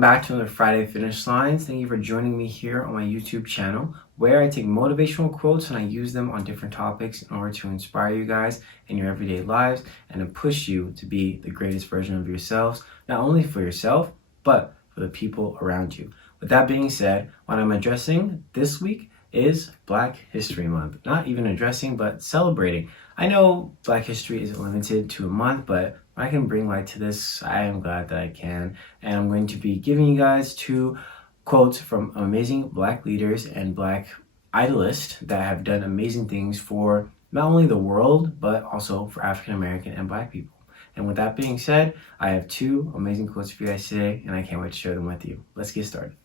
welcome back to another Friday Finish Lines. Thank you for joining me here on my YouTube channel, where I take motivational quotes and I use them on different topics in order to inspire you guys in your everyday lives and to push you to be the greatest version of yourselves, not only for yourself, but for the people around you. With that being said, what I'm addressing this week is Black History Month. Not even addressing, but celebrating. I know Black History isn't limited to a month, but I can bring light to this. I am glad that I can. And I'm going to be giving you guys 2 quotes from amazing Black leaders and Black idolists that have done amazing things for not only the world, but also for African American and Black people. And with that being said, I have 2 amazing quotes for you guys today, and I can't wait to share them with you. Let's get started.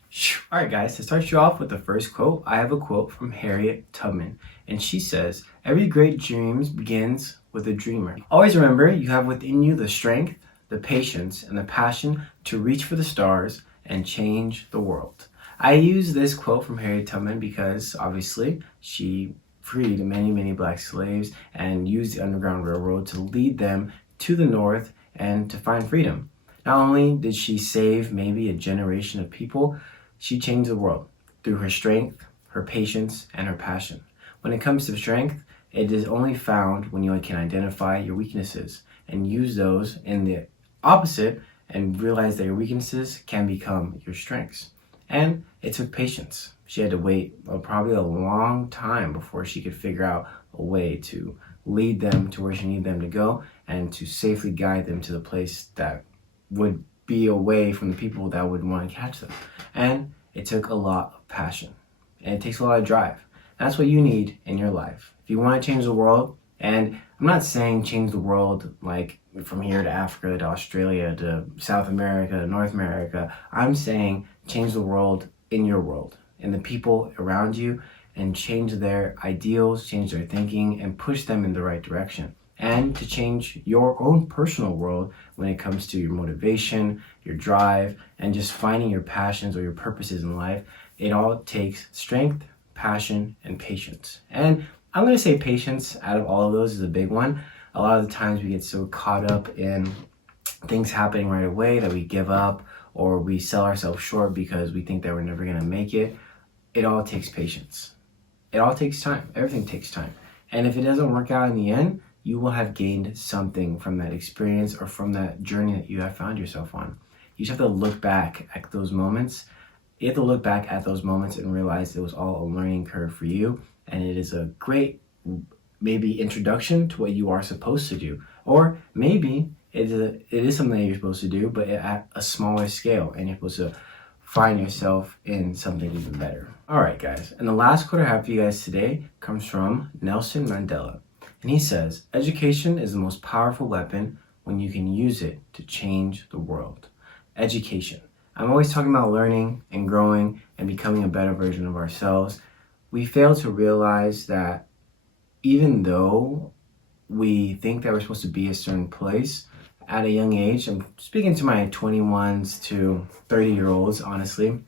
All right, guys, to start you off with the first quote, I have a quote from Harriet Tubman, and she says, "Every great dream begins with a dreamer. Always remember, you have within you the strength, the patience, and the passion to reach for the stars and change the world." I use this quote from Harriet Tubman because, obviously, she freed many Black slaves and used the Underground Railroad to lead them to the North and to find freedom. Not only did she save maybe a generation of people, she changed the world through her strength, her patience, and her passion. When it comes to strength, it is only found when you can identify your weaknesses and use those in the opposite and realize that your weaknesses can become your strengths. And it took patience. She had to wait probably a long time before she could figure out a way to lead them to where she needed them to go and to safely guide them to the place that would be away from the people that would want to catch them. And it took a lot of passion, and it takes a lot of drive. That's what you need in your life. If you want to change the world, and I'm not saying change the world like from here to Africa to Australia to South America to North America. I'm saying change the world in your world, in the people around you, and change their ideals, change their thinking, and push them in the right direction. And to change your own personal world when it comes to your motivation, your drive, and just finding your passions or your purposes in life. It all takes strength, passion, and patience. And I'm going to say patience out of all of those is a big one. A lot of the times we get so caught up in things happening right away that we give up or we sell ourselves short because we think that we're never going to make it. It all takes patience. It all takes time. Everything takes time. And if it doesn't work out in the end, you will have gained something from that experience or from that journey that you have found yourself on. You just have to look back at those moments. You have to look back at those moments and realize it was all a learning curve for you. And it is a great, maybe, introduction to what you are supposed to do. Or maybe it is something that you're supposed to do, but at a smaller scale. And you're supposed to find yourself in something even better. All right, guys. And the last quote I have for you guys today comes from Nelson Mandela. And he says, "Education is the most powerful weapon when you can use it to change the world." Education. I'm always talking about learning and growing and becoming a better version of ourselves. We fail to realize that even though we think that we're supposed to be a certain place at a young age, I'm speaking to my 21s to 30-year-olds, honestly,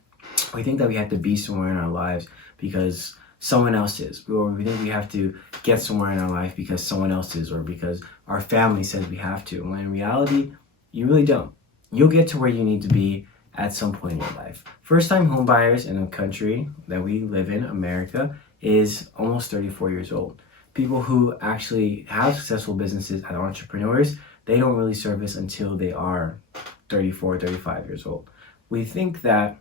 we think that we have to be somewhere in our lives because someone else is, or we think we have to get somewhere in our life because someone else is, or because our family says we have to. When in reality, you really don't. You'll get to where you need to be at some point in your life. First-time homebuyers in the country that we live in, America, is almost 34 years old. People who actually have successful businesses as entrepreneurs, they don't really service until they are 34, 35 years old. We think that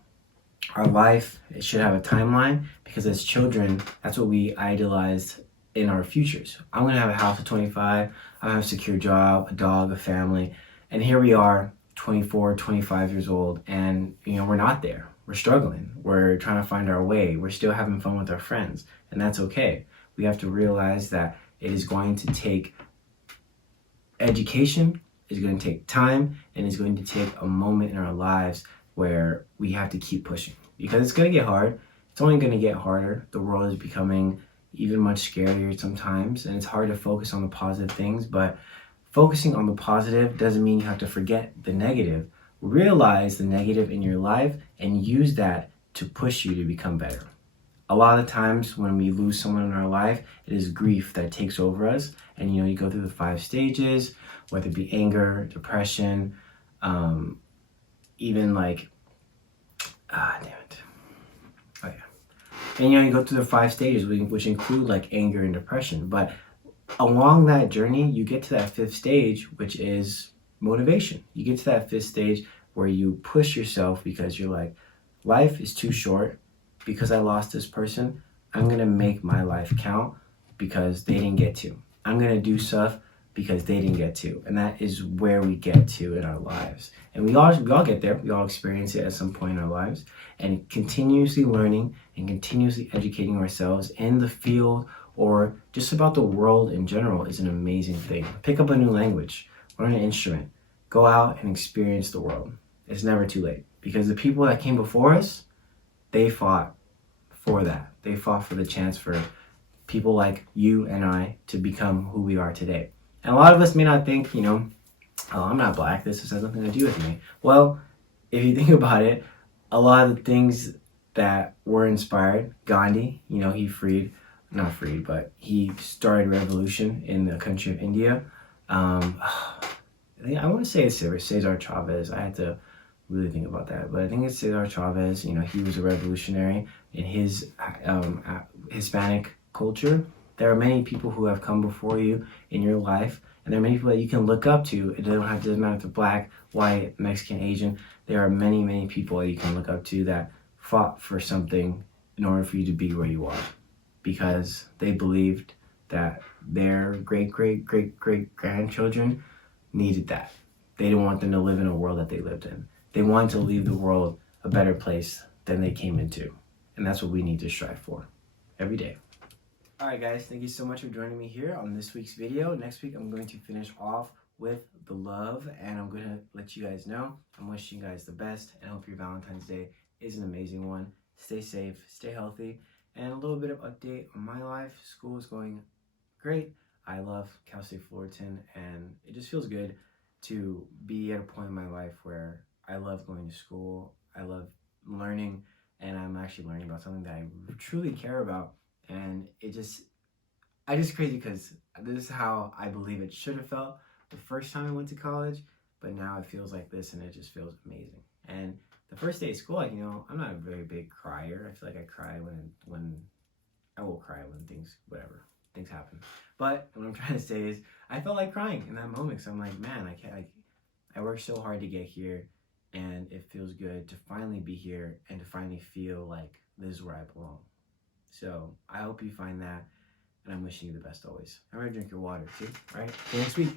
our life, it should have a timeline because as children, that's what we idolized in our futures. I'm going to have a house at 25, I have a secure job, a dog, a family, and here we are, 24, 25 years old, and we're not there. We're struggling. We're trying to find our way. We're still having fun with our friends, and that's okay. We have to realize that it is going to take education, it's going to take time, and it's going to take a moment in our lives where we have to keep pushing because it's going to get hard. It's only going to get harder. The world is becoming even much scarier sometimes, and it's hard to focus on the positive things, but focusing on the positive doesn't mean you have to forget the negative. Realize the negative in your life and use that to push you to become better. A lot of times when we lose someone in our life, it is grief that takes over us, and you go through the 5 stages, whether it be anger, depression, even like Ah, damn it. Oh yeah. And you go through the 5 stages, which include like anger and depression. But along that journey, you get to that fifth stage, which is motivation. You get to that fifth stage where you push yourself because you're like, life is too short. Because I lost this person, I'm gonna make my life count because they didn't get to. I'm gonna do stuff because they didn't get to. And that is where we get to in our lives. And we all get there. We all experience it at some point in our lives. And continuously learning and continuously educating ourselves in the field or just about the world in general is an amazing thing. Pick up a new language, learn an instrument, go out and experience the world. It's never too late because the people that came before us, they fought for that. They fought for the chance for people like you and I to become who we are today. And a lot of us may not think, oh, I'm not black. This has nothing to do with me. Well, if you think about it, a lot of the things that were inspired, Gandhi, not freed, but he started revolution in the country of India. I want to say it's Cesar Chavez. I had to really think about that, but I think it's Cesar Chavez. He was a revolutionary in his Hispanic culture. There are many people who have come before you in your life, and there are many people that you can look up to. It doesn't matter if they're black, white, Mexican, Asian. There are many, many people that you can look up to that fought for something in order for you to be where you are, because they believed that their great, great, great, great grandchildren needed that. They didn't want them to live in a world that they lived in. They wanted to leave the world a better place than they came into. And that's what we need to strive for every day. All right, guys, thank you so much for joining me here on this week's video. Next week, I'm going to finish off with the love, and I'm going to let you guys know. I'm wishing you guys the best, and I hope your Valentine's Day is an amazing one. Stay safe, stay healthy, and a little bit of update on my life. School is going great. I love Cal State Fullerton, and it just feels good to be at a point in my life where I love going to school. I love learning, and I'm actually learning about something that I truly care about. And I just crazy because this is how I believe it should have felt the first time I went to college, but now it feels like this, and it just feels amazing. And the first day of school, I'm not a very big crier. I feel like I cry when I will cry when things happen. But what I'm trying to say is I felt like crying in that moment. So I'm like, man, I worked so hard to get here, and it feels good to finally be here and to finally feel like this is where I belong. So I hope you find that, and I'm wishing you the best always. I'm gonna drink your water too, right? See you next week.